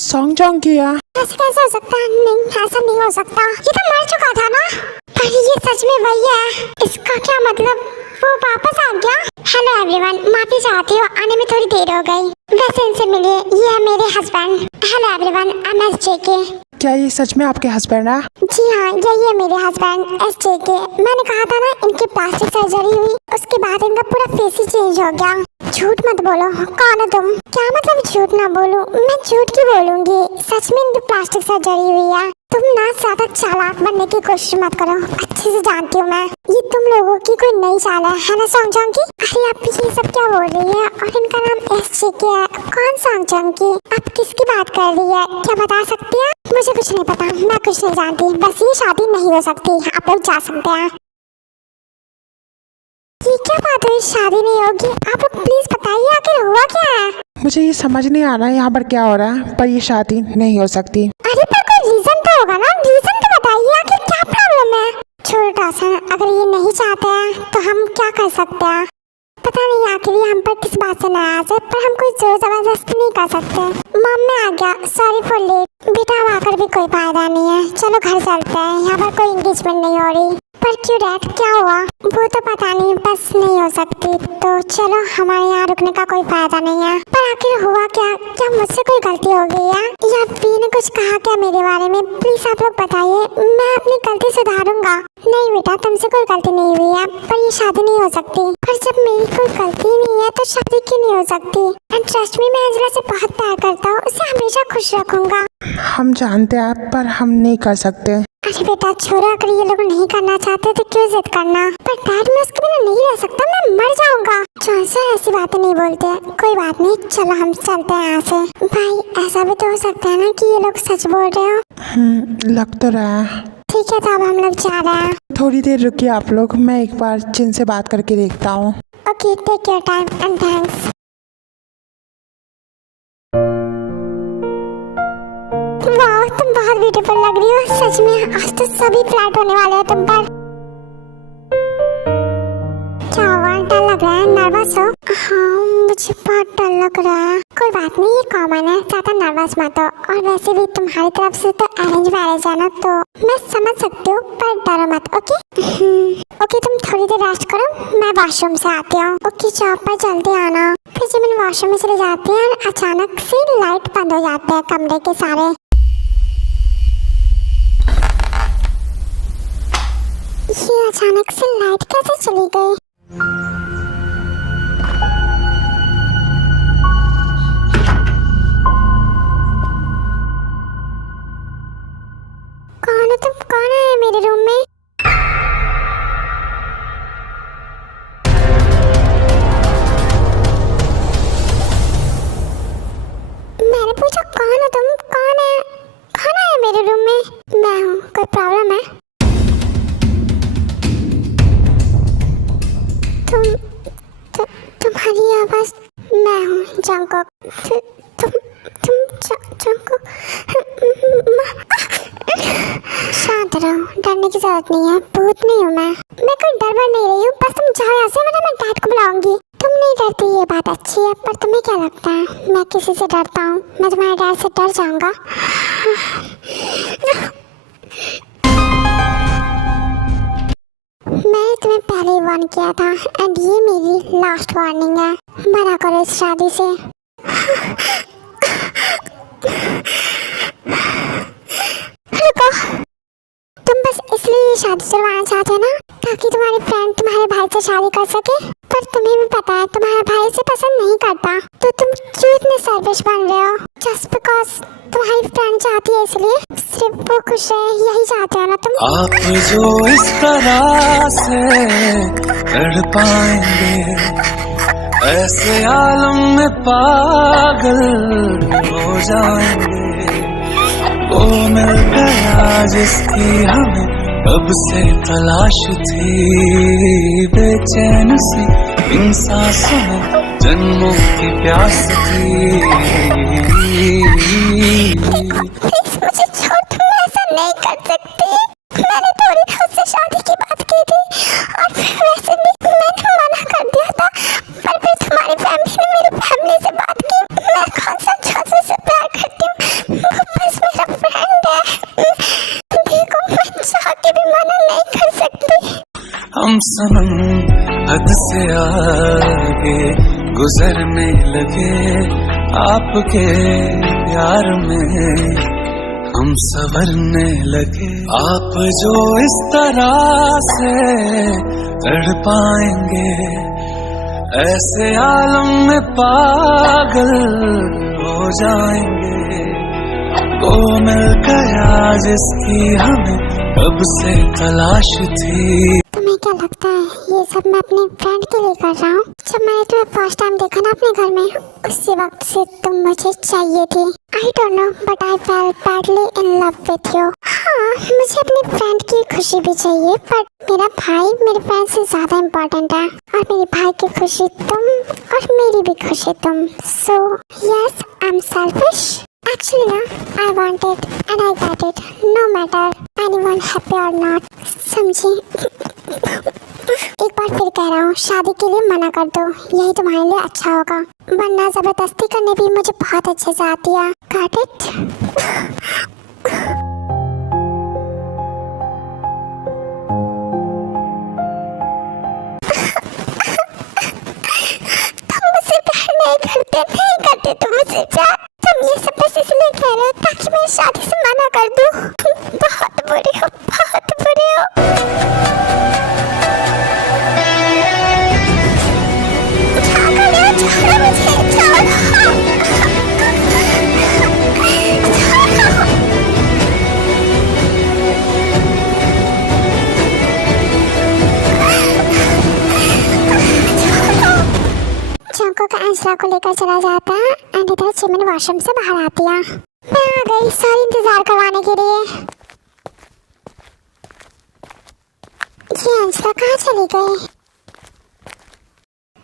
Song जॉन्ग किया। ऐसे कैसे हो सकता है? नहीं, ऐसा नहीं हो सकता, ये तो मर चुका था ना। पर ये सच में वही है, इसका क्या मतलब वो वापस आ गया? हेलो एवरीवन, माफी चाहती हूँ आने में थोड़ी देर हो गई। वैसे इनसे मिलिए, ये है मेरे husband. Hello everyone, I am SJK. क्या ये सच में आपके हस्बैंड है? जी हाँ, यही है मेरे हस्बैंड एसजेके। मैंने कहा था ना इनकी प्लास्टिक सर्जरी हुई, उसके बाद इनका पूरा फेस ही चेंज हो गया। झूठ मत बोलो, कौन हो तुम? क्या मतलब झूठ ना बोलूं? मैं झूठ क्यों बोलूंगी, सच में इनकी प्लास्टिक सर्जरी हुई है। तुम ना ज्यादा चालाक बनने की कोशिश मत करो, अच्छे से जानती हूँ मैं, ये तुम लोगों की कोई नई चाल है ना सॉन्ग जॉन्ग की? अरे आप ये सब क्या बोल रही है? और इनका नाम एसजेके है, कौन सॉन्ग जॉन्ग की? आप किसकी बात कर रही है, क्या बता सकती है? मुझे कुछ नहीं पता, मैं कुछ नहीं जानती, बस ये शादी नहीं हो सकती, आप लोग जा सकते हैं। ये क्या बात हुई, शादी नहीं होगी? आप लोग प्लीज बताइए आखिर हुआ क्या है? मुझे ये समझ नहीं आ रहा है यहाँ पर क्या हो रहा है, पर ये शादी नहीं हो सकती। अरे पर कोई रीजन तो होगा ना, रीजन तो बताइए, आखिर क्या प्रॉब्लम है? छोटा सा, अगर ये नहीं चाहते हैं तो हम क्या कर सकते हैं? पता नहीं आखिर ये हम पर किस बात से नाराज है, पर हम कोई जोर जबरदस्ती नहीं कर सकते। मम में आ गया, सॉरी फॉर लेट। बेटा अब आकर भी कोई फायदा नहीं है, चलो घर चलते हैं, यहाँ पर कोई एंगेजमेंट नहीं हो रही। पर क्यों डैड, क्या हुआ? वो तो पता नहीं, बस नहीं हो सकती तो चलो, हमारे यहाँ रुकने का कोई फायदा नहीं है। पर आखिर हुआ क्या? क्या मुझसे कोई गलती हो गई है या बी ने कुछ कहा क्या मेरे बारे में? प्लीज आप लोग बताइए, मैं अपनी गलती सुधारूंगा। नहीं बेटा, तुमसे कोई गलती नहीं हुई है, पर ये शादी नहीं हो सकती। पर जब मेरी कोई गलती नहीं है तो शादी क्यों नहीं हो सकती? एंड ट्रस्ट मी, मैं अंजला से बहुत प्यार करता हूँ, उसे हमेशा खुश रखूंगा। हम जानते हैं पर हम नहीं कर सकते। अरे बेटा छोड़ो, अगर ये लोग नहीं करना चाहते तो क्यों जिद करना? पर डैड, मैं उसके बिना नहीं रह सकता, मैं मर जाऊंगा। जॉनसन ऐसी बातें नहीं बोलते। कोई बात नहीं, चलो हम चलते हैं यहाँ से। भाई ऐसा भी तो हो सकता है ना कि ये लोग सच बोल रहे हो। लग तो रहा है। ठीक है, तो अब हम लोग जा रहे हैं। थोड़ी देर रुकिए आप लोग, मैं एक बार जिन से बात करके देखता हूँ। Okay, take your time and thanks. वाह, तुम बहुत ब्यूटीफुल लग रही हो, सच में आज तो सभी फ्लैट होने वाले हैं तुम पर। क्या हुआ, डर लग रहा है? नर्वस हो? हाँ, मुझे बहुत डर लग रहा है। कोई बात नहीं, ये कॉमन है, ज्यादा नर्वस मत हो। और वैसे भी तुम्हारी तरफ से तो अरेंज मैरिज है ना, तो मैं समझ सकती हूँ, पर डरो मत। ओके ओके, तुम थोड़ी देर रेस्ट करो, मैं वॉशरूम से आती हूँ। ओके, जॉब पर जल्दी आना। फिर जब मैं वॉशरूम में चले जाती हूँ, अचानक से लाइट बंद हो जाते हैं कमरे के सारे। ये अचानक से लाइट कैसे चली गई? कौन है तुम? कौन है मेरे रूम में? मैंने पूछा कौन है तुम? कौन है? कौन है मेरे रूम में? मैं हूँ, कोई प्रॉब्लम है? तुम्हारी आवाज। मैं हूँ जंगकोक। तुम जंगकोक। शांत रहो, डरने की जरूरत नहीं है, भूत नहीं हूँ मैं कोई डर नहीं रही हूँ, बस तुम जाओ यहाँ से, वरना मैं डैड को बुलाऊंगी। तुम नहीं डरती, ये बात अच्छी है, पर तुम्हें क्या लगता है मैं किसी से डरता हूँ? मैं तुम्हारे डैड से डर जाऊंगा? मैंने तुम्हें पहले ही वार्न किया था, एंड ये मेरी लास्ट वार्निंग है, मना करो इस शादी से। रुको, तुम बस इसलिए ये शादी करवाना चाहते हो ना, ताकि तुम्हारी फ्रेंड तुम्हारे भाई से शादी कर सके? पर तुम्हें भी पता है तुम्हारा भाई इसे पसंद नहीं करता, तो तुम क्यों इतने सेल्फिश बन रहे हो? जस्ट बिकॉज तुम्हारी फ्रेंड चाहती है, इसलिए सिर्फ वो खुश रहे, यही चाहते हो ना तुम? आप जो इस तरह से तड़पाएंगे, ऐसे आलम में पागल हो जाएंगे। वो मिल गया जिसकी हमें कब से तलाश थी, बेचैन सी इन सांसों में जन्मों की प्यास थी। मुझे छोड़, तुम ऐसा नहीं कर सकती। मैंने थोड़ी खुद से शादी की बात की थी, और फिर वैसे भी मैंने मना कर दिया था, पर फिर तुम्हारी फैमिली ने मेरी फैमिली से बात की। मैं कौन सा छोटे से प्यार करती हूँ, सनम हद से आगे गुजरने लगे, आपके प्यार में हम संवरने लगे। आप जो इस तरह से तड़पाएंगे, ऐसे आलम में पागल हो जाएंगे। वो मिल गया जिसकी हमें कब से तलाश थी। तुम्हें क्या लगता है ये सब मैं अपने फ्रेंड के लिए कर रहा हूँ? जब मैंने तुम्हें फर्स्ट टाइम देखा ना अपने घर में, उसी वक्त से तुम मुझे चाहिए थी। I don't know but I fail badly in love with you. हाँ, मुझे अपनी फ्रेंड की खुशी भी चाहिए, बट मेरा भाई मेरे फ्रेंड से ज्यादा इम्पोर्टेंट है। और मेरे भाई की खुशी तुम और मेरी भी खुशी तुम। So yes, I am selfish. Actually ना, I want it and I got it, no matter anyone happy or not. समझी? एक बार फिर कह रहा हूँ, शादी के लिए मना कर दो, यही तुम्हारे लिए अच्छा होगा। वरना जबरदस्ती करने भी मुझे बहुत अच्छे से आती है। Got it? तुम मुझसे प्यार नहीं करते तुम मुझसे प्यार। तुम ये सब बस इसलिए कह रहे हो ताकि मैं शादी से मना कर दूं। तुम बहुत बुरे हो, बहुत बुरे हो। छोड़ो मुझे, छोड़ो। चंको का एंजला को लेकर चला जाता है एंड इधर चिमन वॉशरूम से बाहर आती है। मैं आ गई, सॉरी इंतजार करवाने के लिए। ये एंजला कहाँ चली गई?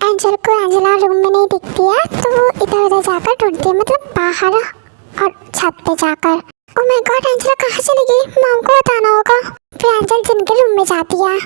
एंजल को एंजला रूम में नहीं दिखती है तो वो इधर उधर जाकर ढूंढती है, मतलब बाहर और छत पे जाकर। ओह माय गॉड, एंजला कहाँ चली गई? मॉम को बताना होगा। फिर एंजल जिनके रूम में जाती है।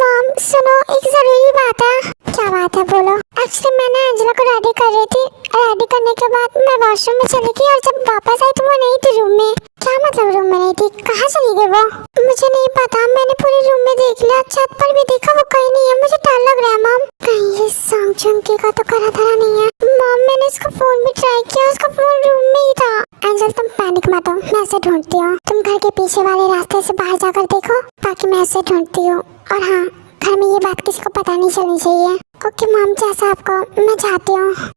मॉम सुनो, एक जरूरी बात है। क्या बात है, बोलो। एक्चुअली मैं ना एंजला को रेडी कर रही थी, रेडी करने के बाद मैं वॉशरूम में चली गई और जब वापस आई तो वो नहीं थी रूम में। क्या मतलब रूम में नहीं थी? कहाँ चली गई वो? मुझे नहीं पता, मैंने पूरे रूम में देख लिया, छत पर भी देखा, वो कहीं नहीं है। मुझे डर लग रहा है मॉम, कहीं ये सॉन्ग चंकी का तो करा धरा नहीं है। मॉम मैंने उसका फोन भी ट्राई किया, उसका फोन रूम में ही था। एंजल तुम पैनिक मत हो, मैं उसे ढूंढती हूँ। तुम घर के पीछे वाले रास्ते से बाहर जाकर देखो ताकि मैं उसे ढूंढती हूँ। और हाँ, घर में ये बात किसी को पता नहीं चलनी चाहिए। ओके मॉम, जैसा आपको, मैं जाती हूँ।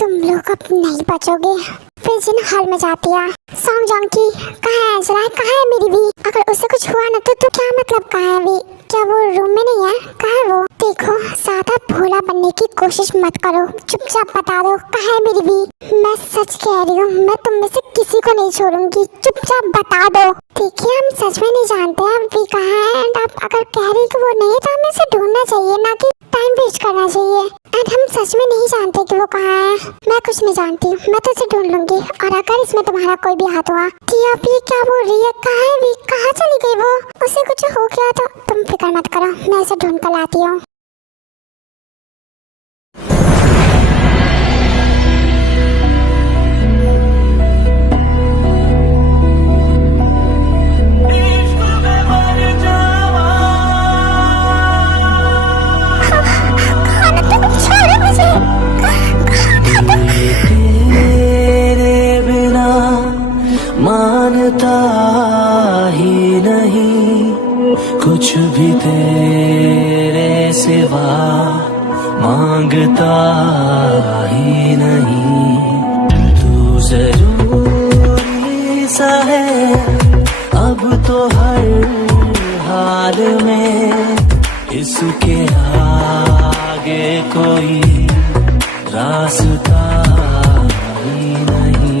तुम लोग अब नहीं बचोगे। फिर जिन हॉल में जाती है। सॉन्ग जंकी कहाँ है? एंजला कहाँ है मेरी भी? अगर उससे कुछ हुआ ना तो क्या मतलब कहाँ है भी? क्या वो रूम में नहीं है? कहाँ है वो? देखो, ज्यादा भोला बनने की कोशिश मत करो, चुपचाप बता दो कहाँ है मेरी भी। मैं सच कह रही हूँ, मैं तुम में से किसी को नहीं छोड़ूंगी, चुपचाप बता दो। देखिए, हम सच में नहीं जानते हैं वी कहाँ है एंड आप अगर कह रही कि वो नहीं है तो हमें उसे ढूंढना चाहिए, ना कि टाइम वेस्ट करना चाहिए। एंड हम सच में नहीं जानते कि वो कहाँ है। मैं कुछ नहीं जानती, मैं तो उसे ढूंढ लूंगी। और अगर इसमें तुम्हारा कोई भी हाथ हुआ कि आप ये क्या बोल रही है? कहाँ है वी? कहाँ चली गई वो? उसे कुछ हो गया तो तुम फिक्र मत करो, मैं उसे ढूंढ कर लाती हूँ। मानता ही नहीं कुछ भी तेरे सिवा, मांगता ही नहीं। तू जरूरी सा है अब तो हर हाल में, इसके आगे कोई रास्ता ही नहीं।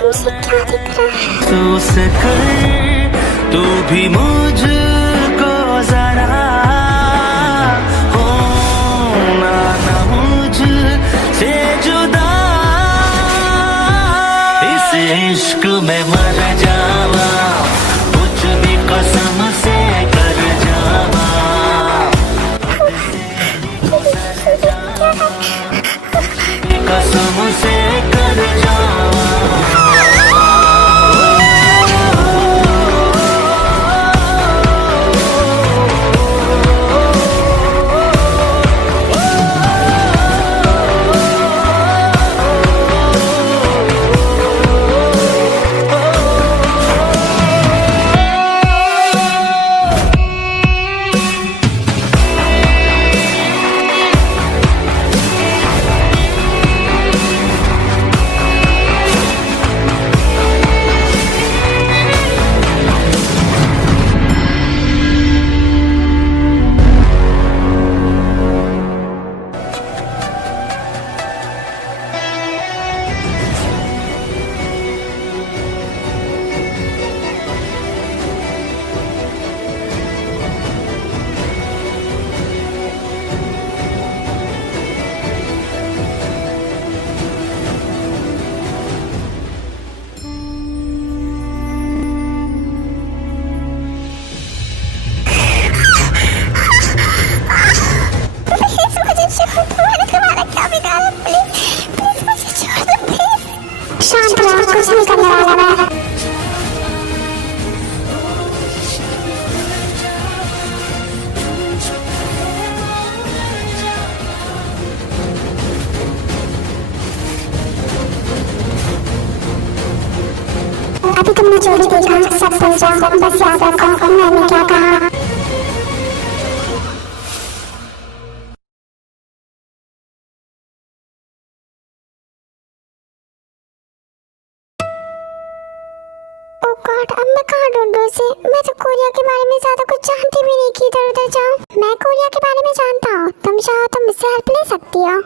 मुझे क्या दिख रहा है? तू से कर तू भी मुझको जरा होना ना मुझ से जुदा, इस इश्क में मर जावा, कुछ भी कसम से कर जावा, कसम से कर जावा। शांत रहो, कुछ नहीं करने वाला मैं। अभी तुमने जो भी देखा सब समझा, बस याद रखो मैंने क्या कहा। गॉड, अब मैं कहाँ ढूंढूं उसे? मैं तो कोरिया के बारे में ज्यादा कुछ जानती भी नहीं कि इधर उधर जाऊं। मैं कोरिया के बारे में जानता हूँ, तुम चाहो तो मुझसे हेल्प ले सकती हो।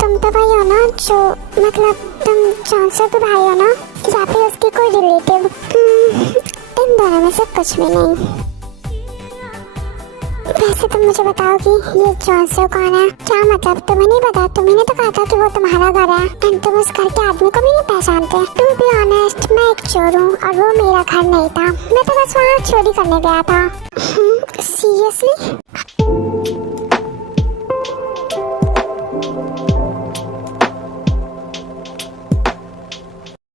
तुम तो भाई हो ना, जो मतलब तुम जॉनसन के भाई हो ना, या फिर उसके कोई रिलेटिव? इन दोनों में से कुछ भी नहीं। वैसे तुम मुझे बताओ कि ये जॉनसन कौन है? क्या मतलब? तुम्हें नहीं पता? तुम्हें तो कहा था कि वो तुम्हारा घर है एंड तुम उस घर के आदमी को भी नहीं पहचानते। टू बी ऑनेस्ट, मैं एक चोर हूँ और वो मेरा घर नहीं था। मैं तो बस वहाँ चोरी करने गया था। सीरियसली?